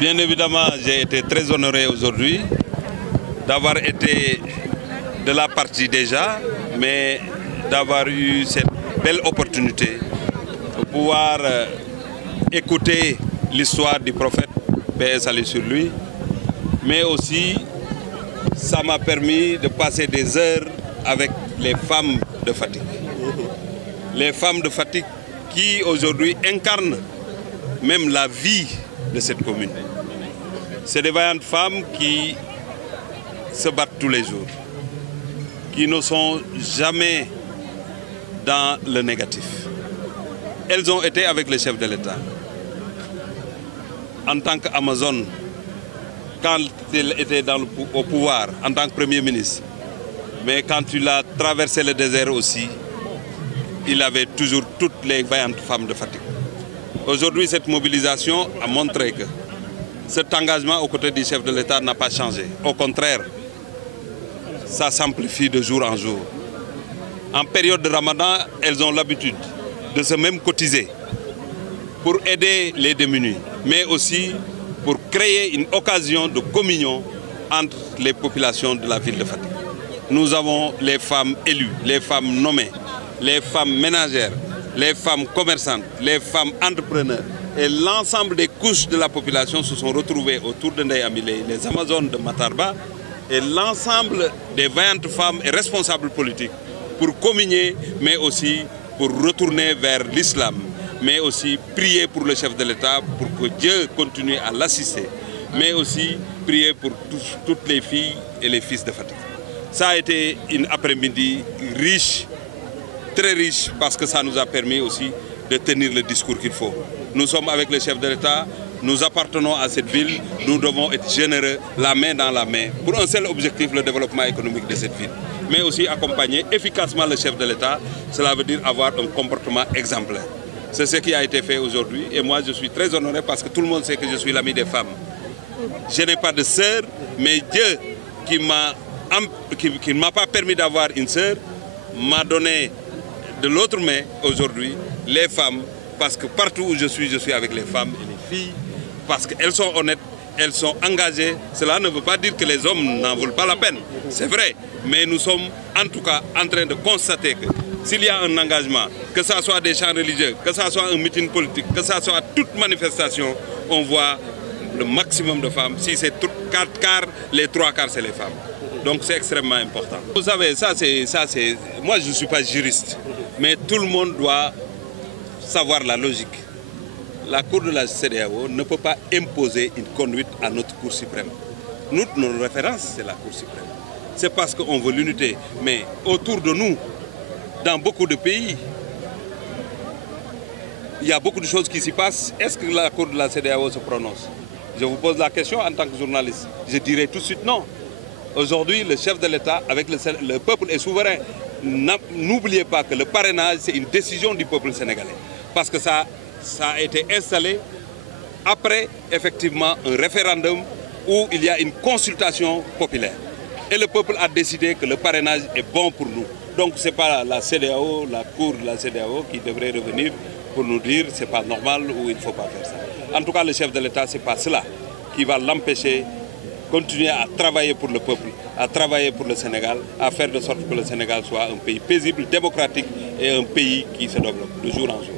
Bien évidemment, j'ai été très honoré aujourd'hui d'avoir été de la partie déjà, mais d'avoir eu cette belle opportunité de pouvoir écouter l'histoire du prophète, paix et salut sur lui, mais aussi ça m'a permis de passer des heures avec les femmes de Fatick. Les femmes de Fatick qui aujourd'hui incarnent même la vie de cette commune. C'est des vaillantes femmes qui se battent tous les jours, qui ne sont jamais dans le négatif. Elles ont été avec le chef de l'État. En tant qu'Amazone, quand il était au pouvoir, en tant que Premier ministre, mais quand il a traversé le désert aussi, il avait toujours toutes les vaillantes femmes de Fatick. Aujourd'hui, cette mobilisation a montré que cet engagement aux côtés du chef de l'État n'a pas changé. Au contraire, ça s'amplifie de jour en jour. En période de Ramadan, elles ont l'habitude de se même cotiser pour aider les démunis, mais aussi pour créer une occasion de communion entre les populations de la ville de Fatick. Nous avons les femmes élues, les femmes nommées, les femmes ménagères, les femmes commerçantes, les femmes entrepreneurs et l'ensemble des couches de la population se sont retrouvées autour de Ndeye Amy Leye, les Amazones de Matar Ba et l'ensemble des vaillantes femmes et responsables politiques pour communier, mais aussi pour retourner vers l'islam, mais aussi prier pour le chef de l'État pour que Dieu continue à l'assister, mais aussi prier pour toutes les filles et les fils de Fatick. Ça a été une après-midi riche, très riche, parce que ça nous a permis aussi de tenir le discours qu'il faut. Nous sommes avec le chef de l'État, nous appartenons à cette ville, nous devons être généreux, la main dans la main, pour un seul objectif, le développement économique de cette ville. Mais aussi accompagner efficacement le chef de l'État, cela veut dire avoir un comportement exemplaire. C'est ce qui a été fait aujourd'hui et moi je suis très honoré parce que tout le monde sait que je suis l'ami des femmes. Je n'ai pas de sœur, mais Dieu qui ne m'a pas permis d'avoir une sœur m'a donné de l'autre main aujourd'hui les femmes, parce que partout où je suis avec les femmes et les filles, parce qu'elles sont honnêtes, elles sont engagées. Cela ne veut pas dire que les hommes n'en veulent pas la peine, c'est vrai, mais nous sommes en tout cas en train de constater que s'il y a un engagement, que ce soit des chants religieux, que ce soit un meeting politique, que ce soit toute manifestation, on voit le maximum de femmes. Si c'est 4 quarts, les 3 quarts c'est les femmes. Donc c'est extrêmement important. Vous savez, moi je ne suis pas juriste, mais tout le monde doit savoir la logique. La Cour de la CEDEAO ne peut pas imposer une conduite à notre Cour suprême. Notre référence, c'est la Cour suprême. C'est parce qu'on veut l'unité. Mais autour de nous, dans beaucoup de pays, il y a beaucoup de choses qui s'y passent. Est-ce que la Cour de la CEDEAO se prononce? Je vous pose la question en tant que journaliste. Je dirais tout de suite non. Aujourd'hui, le chef de l'État, avec le peuple est souverain. N'oubliez pas que le parrainage, c'est une décision du peuple sénégalais. Parce que ça a été installé après, effectivement, un référendum où il y a une consultation populaire. Et le peuple a décidé que le parrainage est bon pour nous. Donc ce n'est pas la CEDEAO, la Cour de la CEDEAO qui devrait revenir pour nous dire que ce n'est pas normal ou il ne faut pas faire ça. En tout cas, le chef de l'État, ce n'est pas cela qui va l'empêcher de continuer à travailler pour le peuple, à travailler pour le Sénégal, à faire de sorte que le Sénégal soit un pays paisible, démocratique et un pays qui se développe de jour en jour.